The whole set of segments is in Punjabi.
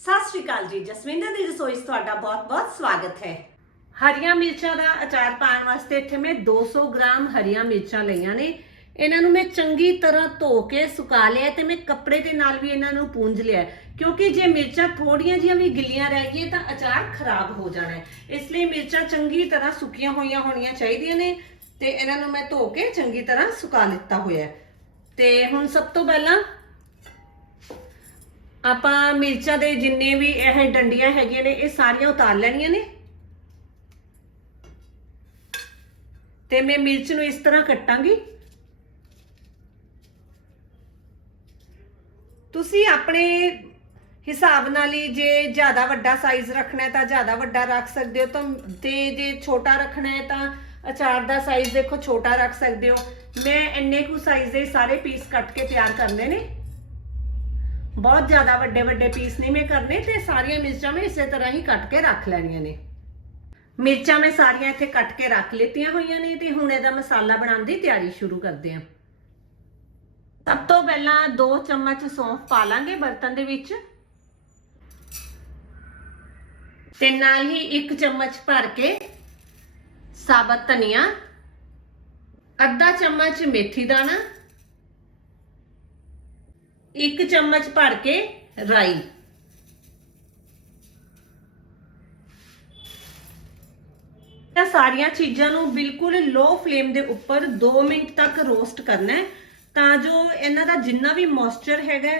ਸਤਿ ਸ਼੍ਰੀ ਅਕਾਲ ਜੀ, ਜਸਵਿੰਦਰ ਦੀ ਰਸੋਈ 'ਚ ਤੁਹਾਡਾ ਬਹੁਤ-ਬਹੁਤ ਸਵਾਗਤ ਹੈ। ਹਰੀਆਂ ਮਿਰਚਾਂ ਦਾ ਅਚਾਰ ਪਾਉਣ ਵਾਸਤੇ ਇੱਥੇ ਮੈਂ 200 ਗ੍ਰਾਮ ਹਰੀਆਂ ਮਿਰਚਾਂ ਲਈਆਂ ਨੇ। ਇਹਨਾਂ ਨੂੰ ਮੈਂ ਚੰਗੀ ਤਰ੍ਹਾਂ ਧੋ ਕੇ ਸੁਕਾ ਲਿਆ ਤੇ ਮੈਂ ਕੱਪੜੇ ਦੇ ਨਾਲ ਵੀ ਇਹਨਾਂ ਨੂੰ ਪੂੰਝ ਲਿਆ। ਕਿਉਂਕਿ ਜੇ ਮਿਰਚਾਂ ਥੋੜੀਆਂ ਜਿਹੀਆਂ ਵੀ ਗਿੱਲੀਆਂ ਰਹਿ ਗਈਆਂ ਤਾਂ ਅਚਾਰ ਖਰਾਬ ਹੋ ਜਾਣਾ ਹੈ। ਇਸ ਲਈ ਮਿਰਚਾਂ ਚੰਗੀ ਤਰ੍ਹਾਂ ਸੁੱਕੀਆਂ ਹੋਈਆਂ ਹੋਣੀਆਂ ਚਾਹੀਦੀਆਂ ਨੇ ਤੇ ਇਹਨਾਂ ਨੂੰ ਮੈਂ ਧੋ ਕੇ ਚੰਗੀ ਤਰ੍ਹਾਂ ਸੁਕਾ ਲਿੱਤਾ ਹੋਇਆ ਤੇ ਹੁਣ ਸਭ ਤੋਂ ਪਹਿਲਾਂ ਆਪਾਂ ਮਿਰਚਾਂ ਦੇ ਜਿੰਨੇ ਵੀ ਇਹ ਡੰਡੀਆਂ ਹੈਗੀਆਂ ਨੇ, ਇਹ ਸਾਰੀਆਂ ਉਤਾਰ ਲੈਣੀਆਂ ਨੇ। ਤੇ ਮੈਂ ਮਿਰਚ ਨੂੰ ਇਸ ਤਰ੍ਹਾਂ ਕੱਟਾਂਗੀ। ਤੁਸੀਂ ਆਪਣੇ ਹਿਸਾਬ ਨਾਲ ਹੀ ਜੇ ਜ਼ਿਆਦਾ ਵੱਡਾ ਸਾਈਜ਼ ਰੱਖਣਾ ਹੈ ਤਾਂ ਜ਼ਿਆਦਾ ਵੱਡਾ ਰੱਖ ਸਕਦੇ ਹੋ, ਤਾਂ ਤੇ ਜੇ ਛੋਟਾ ਰੱਖਣਾ ਹੈ ਤਾਂ ਅਚਾਰ ਦਾ ਸਾਈਜ਼ ਦੇਖੋ ਛੋਟਾ ਰੱਖ ਸਕਦੇ ਹੋ। ਮੈਂ ਇੰਨੇ ਕੁ ਸਾਈਜ਼ ਦੇ ਸਾਰੇ ਪੀਸ ਕੱਟ ਕੇ ਤਿਆਰ ਕਰਨੇ ਨੇ। ਬਹੁਤ ਜ਼ਿਆਦਾ ਵੱਡੇ ਵੱਡੇ ਪੀਸ ਨਹੀਂ ਮੈਂ ਕਰਨੇ ਤੇ ਸਾਰੀਆਂ ਮਿਰਚਾਂ ਮੈਂ ਇਸੇ ਤਰ੍ਹਾਂ ਹੀ ਕੱਟ ਕੇ ਰੱਖ ਲੈਣੀਆਂ ਨੇ। ਮਿਰਚਾਂ ਮੈਂ ਸਾਰੀਆਂ ਇੱਥੇ ਕੱਟ ਕੇ ਰੱਖ ਲਿੱਤੀਆਂ ਹੋਈਆਂ ਨੇ ਤੇ ਹੁਣ ਇਹਦਾ ਮਸਾਲਾ ਬਣਾਉਣ ਦੀ ਤਿਆਰੀ ਸ਼ੁਰੂ ਕਰਦੇ ਹਾਂ। ਸਭ ਤੋਂ ਪਹਿਲਾਂ 2 ਚਮਚ ਸੌਂਫ ਪਾ ਲਾਂਗੇ ਬਰਤਨ ਦੇ ਵਿੱਚ। ਤੇ ਨਾਲ ਹੀ 1 ਚਮਚ ਭਰ ਕੇ ਸਾਬਤ ਧਨੀਆ, ਅੱਧਾ ਚਮਚ ਮੇਥੀ ਦਾਣਾ ਇੱਕ ਚਮਚ ਭਰ ਕੇ ਰਾਈ। ਇਹ ਸਾਰੀਆਂ ਚੀਜ਼ਾਂ ਨੂੰ ਬਿਲਕੁਲ ਲੋ ਫਲੇਮ ਦੇ ਉੱਪਰ 2 ਮਿੰਟ ਤੱਕ ਰੋਸਟ ਕਰਨਾ ਹੈ ਤਾਂ ਜੋ ਇਹਨਾਂ ਦਾ ਜਿੰਨਾ ਵੀ ਮੋਇਸਚਰ ਹੈਗਾ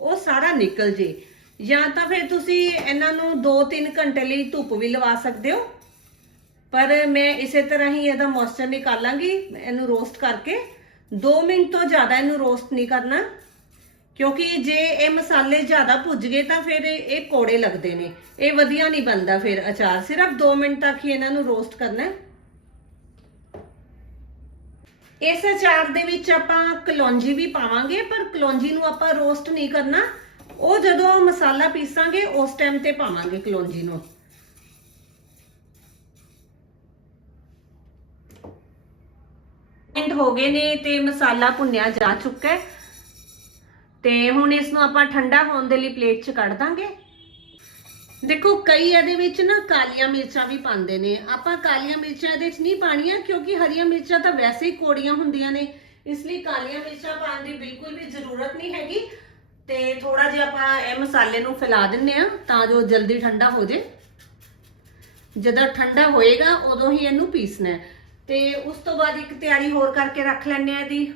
ਉਹ ਸਾਰਾ ਨਿਕਲ ਜੇ। ਜਾਂ ਤਾਂ ਫਿਰ ਤੁਸੀਂ ਇਹਨਾਂ ਨੂੰ 2-3 ਘੰਟੇ ਲਈ ਧੁੱਪ ਵੀ ਲਵਾ ਸਕਦੇ ਹੋ। ਪਰ ਮੈਂ ਇਸੇ ਤਰ੍ਹਾਂ ਹੀ ਇਹਦਾ ਮੋਇਸਚਰ ਨਿਕਾਲਾਂਗੀ, ਇਹਨੂੰ ਰੋਸਟ ਕਰਕੇ। 2 ਮਿੰਟ ਤੋਂ ਜ਼ਿਆਦਾ ਇਹਨੂੰ ਰੋਸਟ ਨਹੀਂ ਕਰਨਾ। ਕਿਉਂਕਿ ਜੇ ਇਹ ਮਸਾਲੇ ਜ਼ਿਆਦਾ ਭੁੱਜ ਗਏ ਤਾਂ ਫਿਰ ਇਹ ਇਹ ਕੋੜੇ ਲੱਗਦੇ ਨੇ। ਇਹ ਵਧੀਆ ਨਹੀਂ ਬਣਦਾ ਫਿਰ ਅਚਾਰ। ਸਿਰਫ 2 ਮਿੰਟ ਤੱਕ ਹੀ ਇਹਨਾਂ ਨੂੰ ਰੋਸਟ ਕਰਨਾ ਹੈ। ਇਸ ਅਚਾਰ ਦੇ ਵਿੱਚ ਆਪਾਂ ਕਲੌਂਜੀ ਵੀ ਪਾਵਾਂਗੇ, ਪਰ ਕਲੌਂਜੀ ਨੂੰ ਆਪਾਂ ਰੋਸਟ ਨਹੀਂ ਕਰਨਾ। ਉਹ ਜਦੋਂ ਮਸਾਲਾ ਪੀਸਾਂਗੇ, ਉਸ ਟਾਈਮ ਤੇ ਪਾਵਾਂਗੇ ਕਲੌਂਜੀ ਨੂੰ। ਮਿੰਟ ਹੋ ਗਏ ਨੇ ਤੇ ਮਸਾਲਾ ਭੁੰਨਿਆ ਜਾ ਚੁੱਕਾ ਹੈ। ਤੇ ਹੁਣ ਇਸ ਨੂੰ ਆਪਾਂ ਠੰਡਾ ਹੋਣ ਦੇ ਲਈ ਪਲੇਟ 'ਚ ਕੱਢ ਦਾਂਗੇ। ਦੇਖੋ, ਕਈ ਇਹਦੇ ਵਿੱਚ ਨਾ ਕਾਲੀਆਂ ਮਿਰਚਾਂ ਵੀ ਪਾਉਂਦੇ ਨੇ। ਆਪਾਂ ਕਾਲੀਆਂ ਮਿਰਚਾਂ ਇਹਦੇ 'ਚ ਨਹੀਂ ਪਾਣੀਆਂ ਕਿਉਂਕਿ ਹਰੀਆਂ ਮਿਰਚਾਂ ਤਾਂ ਵੈਸੇ ਹੀ ਕੋੜੀਆਂ ਹੁੰਦੀਆਂ ਨੇ। ਇਸ ਲਈ ਕਾਲੀਆਂ ਮਿਰਚਾਂ ਪਾਉਣ ਦੀ ਬਿਲਕੁਲ ਵੀ ਜ਼ਰੂਰਤ ਨਹੀਂ ਹੈਗੀ। ਤੇ ਥੋੜਾ ਜਿਹਾ ਆਪਾਂ ਇਹ ਮਸਾਲੇ ਨੂੰ ਫੈਲਾ ਦਿੰਨੇ ਆ ਤਾਂ ਜੋ ਜਲਦੀ ਠੰਡਾ ਹੋ ਜੇ। ਜਦੋਂ ਠੰਡਾ ਹੋਏਗਾ, ਉਦੋਂ ਹੀ ਇਹਨੂੰ ਪੀਸਣਾ ਹੈ। ਤੇ ਉਸ ਤੋਂ ਬਾਅਦ ਇੱਕ ਤਿਆਰੀ ਹੋਰ ਕਰਕੇ ਰੱਖ ਲੈਣੇ ਆ ਇਹਦੀ।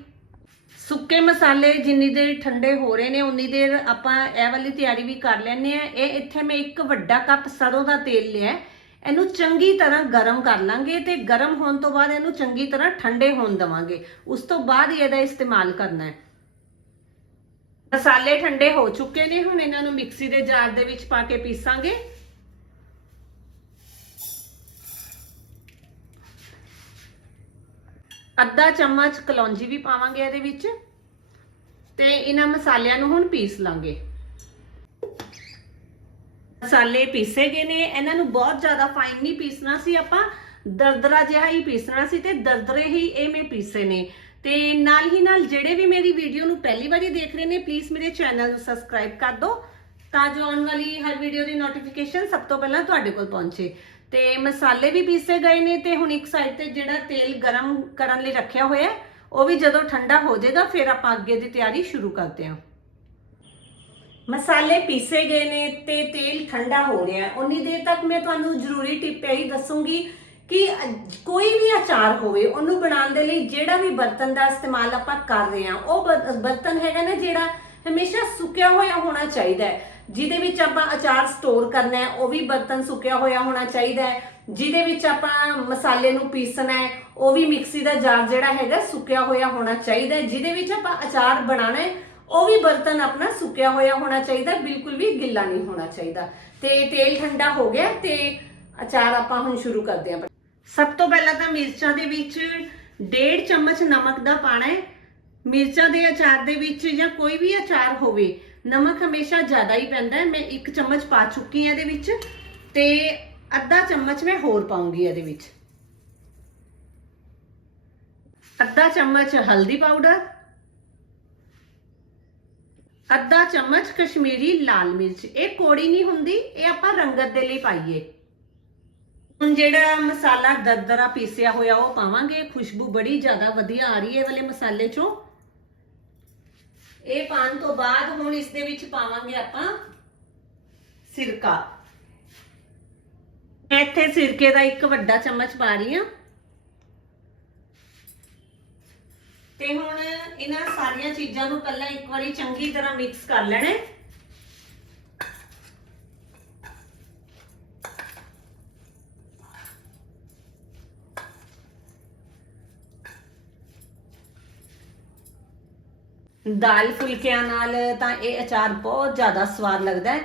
ਸੁੱਕੇ ਮਸਾਲੇ ਜਿੰਨੀ ਦੇਰ ਠੰਡੇ ਹੋ ਰਹੇ ਨੇ, ਉਨੀ ਦੇਰ ਆਪਾਂ ਇਹ ਵਾਲੀ ਤਿਆਰੀ ਵੀ ਕਰ ਲੈਣੇ ਆ ਇਹ ਇੱਥੇ ਮੈਂ ਇੱਕ ਵੱਡਾ ਕੱਪ ਸਰੋਂ ਦਾ ਤੇਲ ਲਿਆ। ਇਹਨੂੰ ਚੰਗੀ ਤਰ੍ਹਾਂ ਗਰਮ ਕਰ ਲਾਂਗੇ ਤੇ ਗਰਮ ਹੋਣ ਤੋਂ ਬਾਅਦ ਇਹਨੂੰ ਚੰਗੀ ਤਰ੍ਹਾਂ ਠੰਡੇ ਹੋਣ ਦਵਾਂਗੇ। ਉਸ ਤੋਂ ਬਾਅਦ ਹੀ ਇਹਦਾ ਇਸਤੇਮਾਲ ਕਰਨਾ ਹੈ। ਮਸਾਲੇ ਠੰਡੇ ਹੋ ਚੁੱਕੇ ਨੇ, ਹੁਣ ਇਹਨਾਂ ਨੂੰ ਮਿਕਸੀ ਦੇ ਜਾਰ ਦੇ ਵਿੱਚ ਪਾ ਕੇ ਪੀਸਾਂਗੇ। ਅੱਧਾ ਚਮਚ ਕਲੌਂਜੀ ਵੀ ਪਾਵਾਂਗੇ ਇਹਦੇ ਵਿੱਚ ਤੇ ਇਹਨਾਂ ਮਸਾਲਿਆਂ ਨੂੰ ਹੁਣ ਪੀਸ ਲਾਂਗੇ। ਮਸਾਲੇ ਪੀਸੇ ਗਏ ਨੇ, ਇਹਨਾਂ ਨੂੰ ਬਹੁਤ ਜ਼ਿਆਦਾ ਫਾਈਨ ਨਹੀਂ ਪੀਸਣਾ ਸੀ, ਆਪਾਂ ਦਰਦਰਾ ਜਿਹਾ ਹੀ ਪੀਸਣਾ ਸੀ ਤੇ ਦਰਦਰੇ ਹੀ ਇਹ ਮੈਂ ਪੀਸੇ ਨੇ। ਤੇ ਨਾਲ ਹੀ ਨਾਲ ਜਿਹੜੇ ਵੀ ਮੇਰੀ ਵੀਡੀਓ ਨੂੰ ਪਹਿਲੀ ਵਾਰੀ ਦੇਖ ਰਹੇ ਨੇ ਪਲੀਜ਼ ਮੇਰੇ ਚੈਨਲ ਨੂੰ ਸਬਸਕ੍ਰਾਈਬ ਕਰ ਦਿਓ ਤਾਂ ਜੋ ਆਉਣ ਵਾਲੀ ਹਰ ਵੀਡੀਓ ਦੀ ਨੋਟੀਫਿਕੇਸ਼ਨ ਸਭ ਤੋਂ ਪਹਿਲਾਂ ਤੁਹਾਡੇ ਕੋਲ ਪਹੁੰਚੇ। ਤੇ ਮਸਾਲੇ ਵੀ ਪੀਸੇ ਗਏ ਨੇ ਤੇ ਹੁਣ ਇੱਕ ਸਾਈਡ ਤੇ ਜਿਹੜਾ ਤੇਲ ਗਰਮ ਕਰਨ ਲਈ ਰੱਖਿਆ ਹੋਇਆ ਹੈ, ਉਹ ਵੀ ਜਦੋਂ ਠੰਡਾ ਹੋ ਜਾਏਗਾ ਫਿਰ ਆਪਾਂ ਅੱਗੇ ਦੀ ਤਿਆਰੀ ਸ਼ੁਰੂ ਕਰਦੇ ਹਾਂ। ਮਸਾਲੇ ਪੀਸੇ ਗਏ ਨੇ ਤੇ ਤੇਲ ਠੰਡਾ ਹੋ ਰਿਹਾ ਹੈ। ਉਨੀ ਦੇਰ ਤੱਕ ਮੈਂ ਤੁਹਾਨੂੰ ਜ਼ਰੂਰੀ ਟਿਪ ਇਹੀ ਦੱਸੂਗੀ ਕਿ ਕੋਈ ਵੀ ਅਚਾਰ ਹੋਵੇ ਉਹਨੂੰ ਬਣਾਉਣ ਦੇ ਲਈ ਜਿਹੜਾ ਵੀ ਬਰਤਨ ਦਾ ਇਸਤੇਮਾਲ ਆਪਾਂ ਕਰ ਰਹੇ ਹਾਂ ਉਹ ਬਰਤਨ ਹੈਗਾ ਨਾ ਜਿਹੜਾ ਹਮੇਸ਼ਾ ਸੁੱਕਿਆ ਹੋਇਆ ਹੋਣਾ ਚਾਹੀਦਾ ਹੈ। ਜਿਹਦੇ ਵਿੱਚ ਆਪਾਂ ਅਚਾਰ ਸਟੋਰ ਕਰਨਾ ਹੈ, ਉਹ ਵੀ ਬਰਤਨ ਸੁੱਕਿਆ ਹੋਇਆ ਹੋਣਾ ਚਾਹੀਦਾ ਹੈ। ਜਿਹਦੇ ਵਿੱਚ ਆਪਾਂ ਮਸਾਲੇ ਨੂੰ ਪੀਸਣਾ ਹੈ, ਉਹ ਵੀ ਮਿਕਸੀ ਦਾ ਜਾਰ ਜਿਹੜਾ ਹੈਗਾ ਸੁੱਕਿਆ ਹੋਇਆ ਹੋਣਾ ਚਾਹੀਦਾ ਹੈ। ਜਿਹਦੇ ਵਿੱਚ ਆਪਾਂ ਅਚਾਰ ਬਣਾਉਣਾ ਹੈ, ਉਹ ਵੀ ਬਰਤਨ ਆਪਣਾ ਸੁੱਕਿਆ ਹੋਇਆ ਹੋਣਾ ਚਾਹੀਦਾ, ਬਿਲਕੁਲ ਵੀ ਗਿੱਲਾ ਨਹੀਂ ਹੋਣਾ ਚਾਹੀਦਾ। ਤੇ ਤੇਲ ਠੰਡਾ ਹੋ ਗਿਆ ਤੇ ਅਚਾਰ ਆਪਾਂ ਹੁਣ ਸ਼ੁਰੂ ਕਰਦੇ ਹਾਂ। ਸਭ ਤੋਂ ਪਹਿਲਾਂ ਤਾਂ ਮਿਰਚਾਂ ਦੇ ਵਿੱਚ 1.5 ਚਮਚ ਨਮਕ ਦਾ ਪਾਣਾ ਹੈ। ਮਿਰਚਾਂ ਦੇ ਅਚਾਰ ਦੇ ਵਿੱਚ ਜਾਂ ਕੋਈ ਵੀ ਅਚਾਰ ਹੋਵੇ ਨਮਕ ਹਮੇਸ਼ਾ ਜ਼ਿਆਦਾ ਹੀ ਪੈਂਦਾ ਹੈ। ਮੈਂ ਇੱਕ ਚਮਚ ਪਾ ਚੁੱਕੀ ਹਾਂ ਇਹਦੇ ਵਿੱਚ ਤੇ ਅੱਧਾ ਚਮਚ ਮੈਂ ਹੋਰ ਪਾਉਂਗੀ ਇਹਦੇ ਵਿੱਚ। ਅੱਧਾ ਚਮਚ ਹਲਦੀ ਪਾਊਡਰ, ਅੱਧਾ ਚਮਚ ਕਸ਼ਮੀਰੀ ਲਾਲ ਮਿਰਚ। ਇਹ ਕੋੜੀ ਨਹੀਂ ਹੁੰਦੀ, ਇਹ ਆਪਾਂ ਰੰਗਤ ਦੇ ਲਈ ਪਾਈਏ। ਹੁਣ ਜਿਹੜਾ ਮਸਾਲਾ ਦਰਦਰਾ ਪੀਸਿਆ ਹੋਇਆ ਉਹ ਪਾਵਾਂਗੇ। ਖੁਸ਼ਬੂ ਬੜੀ ਜ਼ਿਆਦਾ ਵਧੀਆ ਆ ਰਹੀ ਹੈ ਇਹ ਵਾਲੇ ਮਸਾਲੇ ਚੋਂ। ਇਹ ਪਾਣ ਤੋਂ ਬਾਅਦ ਹੁਣ ਇਸ ਦੇ ਵਿੱਚ ਪਾਵਾਂਗੇ ਆਪਾਂ ਸਿਰਕਾ। ਮੈਂ ਇੱਥੇ ਸਿਰਕੇ ਦਾ ਇੱਕ ਵੱਡਾ ਚਮਚ ਪਾ ਰਹੀ ਹਾਂ। ਤੇ ਹੁਣ ਇਹਨਾਂ ਸਾਰੀਆਂ ਚੀਜ਼ਾਂ ਨੂੰ ਪਹਿਲਾਂ ਇੱਕ ਵਾਰੀ ਚੰਗੀ ਤਰ੍ਹਾਂ ਮਿਕਸ ਕਰ ਲੈਣਾ ਦਾਲ ਫੁਲਕਿਆਂ ਨਾਲ ਤਾਂ ਇਹ ਅਚਾਰ ਬਹੁਤ ਜ਼ਿਆਦਾ ਸਵਾਦ ਲੱਗਦਾ ਹੈ।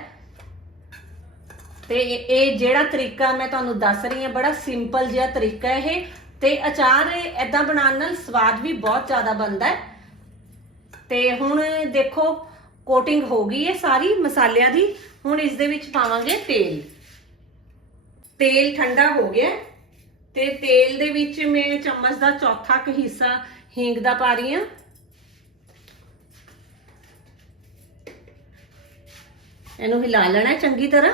ਤੇ ਇਹ ਜਿਹੜਾ ਤਰੀਕਾ ਮੈਂ ਤੁਹਾਨੂੰ ਦੱਸ ਰਹੀ ਹਾਂ, ਬੜਾ ਸਿੰਪਲ ਜਿਹਾ ਤਰੀਕਾ ਹੈ ਇਹ। ਤੇ ਅਚਾਰ ਐਦਾਂ ਬਣਾਉਣ ਨਾਲ ਸਵਾਦ ਵੀ ਬਹੁਤ ਜ਼ਿਆਦਾ ਬਣਦਾ ਹੈ। ਤੇ ਹੁਣ ਦੇਖੋ ਕੋਟਿੰਗ ਹੋ ਗਈ ਹੈ ਸਾਰੀ ਮਸਾਲਿਆਂ ਦੀ। ਹੁਣ ਇਸ ਦੇ ਵਿੱਚ ਪਾਵਾਂਗੇ ਤੇਲ। ਤੇਲ ਠੰਡਾ ਹੋ ਗਿਆ ਹੈ। ਤੇ ਤੇਲ ਦੇ ਵਿੱਚ ਮੈਂ ਚਮਚ ਦਾ ਚੌਥਾ ਕੁ ਹਿੱਸਾ ਹਿੰਗ ਦਾ ਪਾ ਰਹੀ ਹਾਂ। ਇਹਨੂੰ ਹਿਲਾ ਲੈਣਾ ਚੰਗੀ ਤਰ੍ਹਾਂ।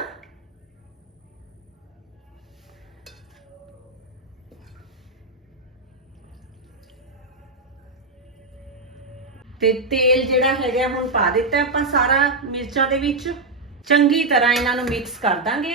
ਤੇ ਤੇਲ ਜਿਹੜਾ ਹੈਗਾ ਹੁਣ ਪਾ ਦਿੱਤਾ ਆਪਾਂ ਸਾਰਾ ਮਿਰਚਾਂ ਦੇ ਵਿੱਚ। ਚੰਗੀ ਤਰ੍ਹਾਂ ਇਹਨਾਂ ਨੂੰ ਮਿਕਸ ਕਰ ਦਾਂਗੇ।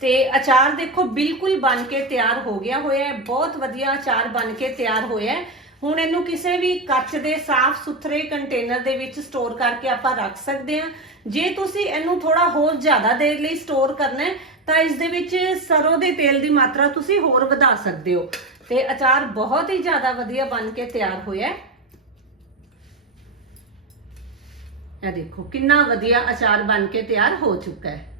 ਤੇ ਅਚਾਰ ਦੇਖੋ ਬਿਲਕੁਲ ਬਣ ਕੇ ਤਿਆਰ ਹੋ ਗਿਆ ਹੋਇਆ ਹੈ। ਬਹੁਤ ਵਧੀਆ ਅਚਾਰ ਬਣ ਕੇ ਤਿਆਰ ਹੋਇਆ ਹੈ। ਹੁਣ ਇਹਨੂੰ ਕਿਸੇ ਵੀ ਕੱਚ ਦੇ ਸਾਫ਼ ਸੁਥਰੇ ਕੰਟੇਨਰ ਦੇ ਵਿੱਚ ਸਟੋਰ ਕਰਕੇ ਆਪਾਂ ਰੱਖ ਸਕਦੇ ਹਾਂ। ਜੇ ਤੁਸੀਂ ਇਹਨੂੰ ਥੋੜਾ ਹੋਰ ਜ਼ਿਆਦਾ ਦੇਰ ਲਈ ਸਟੋਰ ਕਰਨਾ ਹੈ, ਤਾਂ ਇਸ ਦੇ ਵਿੱਚ ਸਰੋਂ ਦੇ ਤੇਲ ਦੀ ਮਾਤਰਾ ਤੁਸੀਂ ਹੋਰ ਵਧਾ ਸਕਦੇ ਹੋ। ਤੇ ਅਚਾਰ ਬਹੁਤ ਹੀ ਜ਼ਿਆਦਾ ਵਧੀਆ ਬਣ ਕੇ ਤਿਆਰ ਹੋਇਆ ਹੈ। ਇਹ ਦੇਖੋ, ਕਿੰਨਾ ਵਧੀਆ ਅਚਾਰ ਬਣ ਕੇ ਤਿਆਰ ਹੋ ਚੁੱਕਾ ਹੈ।